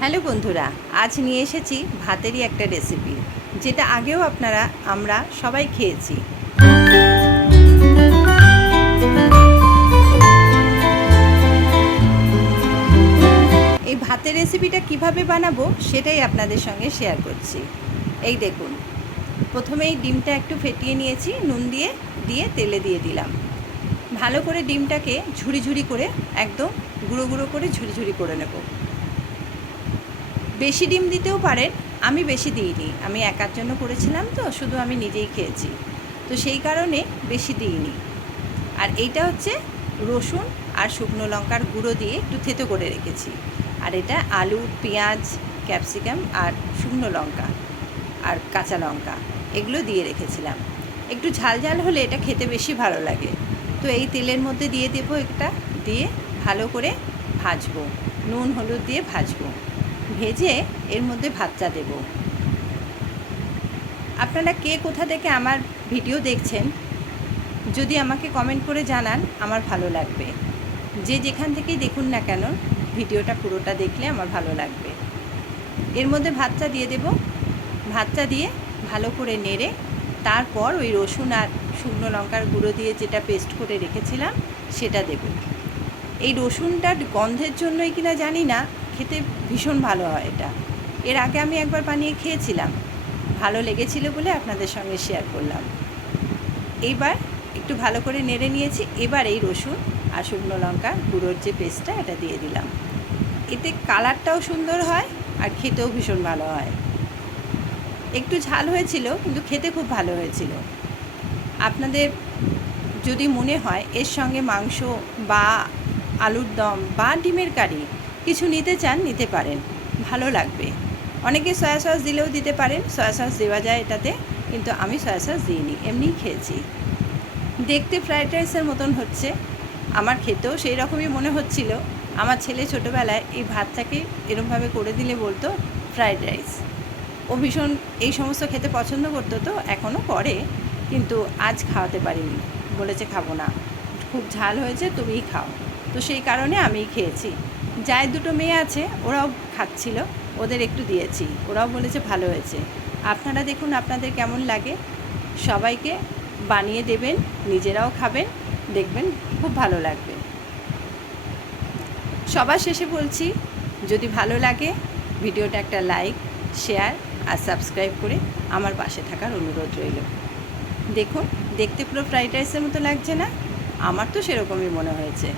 Hello বন্ধুরা, আজ নিয়ে এসেছি ভাতেরই একটা রেসিপি যেটা আগেও আপনারা, আমরা সবাই খেয়েছি। এই ভাতের রেসিপিটা কীভাবে বানাবো, সেটাই আপনাদের সঙ্গে শেয়ার করছি। এই দেখুন, প্রথমেই ডিমটা একটু ফেটিয়ে নিয়েছি, নুন দিয়ে দিয়ে তেলে দিয়ে দিলাম। ভালো করে ডিমটাকে ঝুড়ি ঝুড়ি করে, একদম গুঁড়ো গুঁড়ো করে ঝুড়ি ঝুড়ি করে নেব। বেশি ডিম দিতেও পারেন, আমি বেশি দিইনি। আমি একার জন্য করেছিলাম তো, শুধু আমি নিজেই খেয়েছি। তো সেই কারণে বেশি দিইনি। আর এইটা হচ্ছে রসুন আর শুকনো লঙ্কার গুঁড়ো দিয়ে একটু থেতো করে রেখেছি। আর এটা আলু, পেঁয়াজ, ক্যাপসিকাম আর শুকনো লঙ্কা আর কাঁচা লঙ্কা এগুলো দিয়ে রেখেছিলাম। একটু ঝাল ঝাল হলে এটা খেতে বেশি ভালো লাগে। তো এই তেলের মধ্যে দিয়ে দেবো এটা দিয়ে ভালো করে ভাজবো। নুন, হলুদ দিয়ে ভাজবো। ভেজে এর মধ্যে ভাতটা দেব। আপনারা কে কোথা থেকে আমার ভিডিও দেখছেন, যদি আমাকে কমেন্ট করে জানান, আমার ভালো লাগবে। যে যেখান থেকেই দেখুন না কেন, ভিডিওটা পুরোটা দেখলে আমার ভালো লাগবে। এর মধ্যে ভাতটা দিয়ে দেব। ভাতটা দিয়ে ভালো করে নেড়ে, তারপর ওই রসুন আর শুকনো লঙ্কার গুঁড়ো দিয়ে যেটা পেস্ট করে রেখেছিলাম, সেটা দেব। এই রসুনটার গন্ধের জন্যই কিনা জানি না খেতে ভীষণ ভালো হয় এটা। এর আগে আমি একবার বানিয়ে খেয়েছিলাম। ভালো লেগেছিল বলে আপনাদের সঙ্গে শেয়ার করলাম। এইবার একটু ভালো করে নেড়ে নিয়েছি। এবার এই রসুন আর শুকনো লঙ্কা গুঁড়োর যে পেস্টটা এটা দিয়ে দিলাম। এতে কালারটাও সুন্দর হয় আর খেতেও ভীষণ ভালো হয়। একটু ঝাল হয়েছিল, কিন্তু খেতে খুব ভালো হয়েছিল। আপনাদের যদি মনে হয়, এর সঙ্গে মাংস বা আলুর দম বা ডিমের কারি কিছু নিতে চান, নিতে পারেন। ভালো লাগবে। অনেকে সয়া সস দিলেও দিতে পারেন। সয়া সস দেওয়া যায় এটাতে, কিন্তু আমি সয়া সস দিইনি, এমনিই খেয়েছি। দেখতে ফ্রায়েড রাইসের মতন হচ্ছে। আমার খেতেও সেই রকমই মনে হচ্ছিল। আমার ছেলে ছোটোবেলায় এই ভাতটাকে এরমভাবে করে দিলে বলতো ফ্রায়েড রাইস ও ভীষণ এই সমস্ত খেতে পছন্দ করতো তো, এখনও করে, কিন্তু আজ খাওয়াতে পারিনি। বলেছে, খাব না। খুব ঝাল হয়েছে, তুমিই খাও। তো সেই কারণে আমিই খেয়েছি। যাই দুটো মেয়ে আছে, ওরাও খাচ্ছিল, ওদের একটু দিয়েছি, ওরাও বলেছে ভালো হয়েছে। আপনারা দেখুন আপনাদের কেমন লাগে, সবাইকে বানিয়ে দেবেন, নিজেরাও খাবেন, দেখবেন খুব ভালো লাগবে। সবার শেষে বলছি, যদি ভালো লাগে, ভিডিওটা একটা লাইক, শেয়ার আর সাবস্ক্রাইব করে আমার পাশে থাকার অনুরোধ রইল। দেখুন, দেখতে পুরো ফ্রাইড রাইসের মতো লাগছে না? আমার তো সেরকমই মনে হয়েছে।